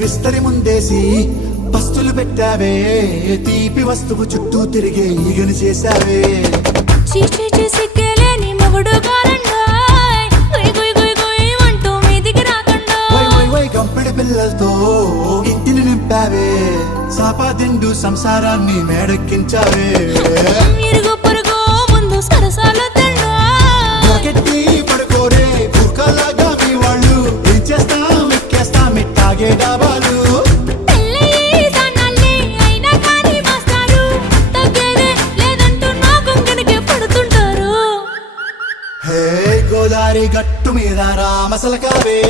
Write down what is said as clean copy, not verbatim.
విస్తరి ముందేసి పస్తులు పెట్టావే తీపి వస్తువు చుట్టూ తిరిగే ఈగని చేశావే చీచీ చేసి కేలేని మొగుడు గారండాయ్ గుయ్ గుయ్ గుయ్ గుయ్ అంటూ మీదికి రాకండా వై గంపిడి పిల్లలతో ఇంటిని నింపావే సాపాదిండు సంసారాన్ని మేడెక్కించావే ఇరుగు పొరుగు ముందు సరసాల తండా నాకెట్టి పడుకోరే బుర్కాలాగా మీ వాళ్ళు ఏం చేస్తాం ఎక్కేస్తాం ఇట్టాగే డాబాలు పెళ్ళయి సన్నాల్ని అయినా కానీ మాస్తారు తగ్గేదే లేదంటూ నా గుంగడికి పడుతుంటారు హే గోదారి గట్టు మీద రామసలకావే